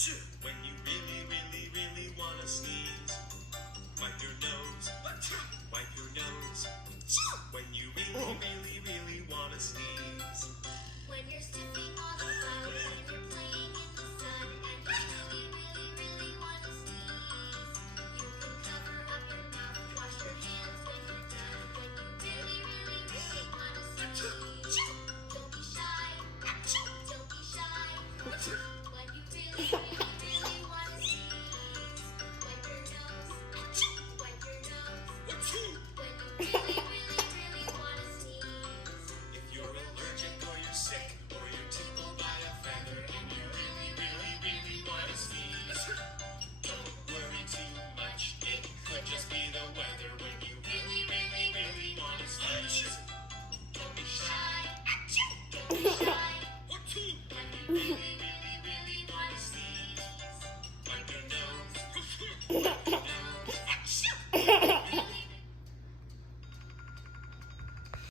When you really, really, really wanna sneeze, wipe your nose. Wipe your nose. When you really, really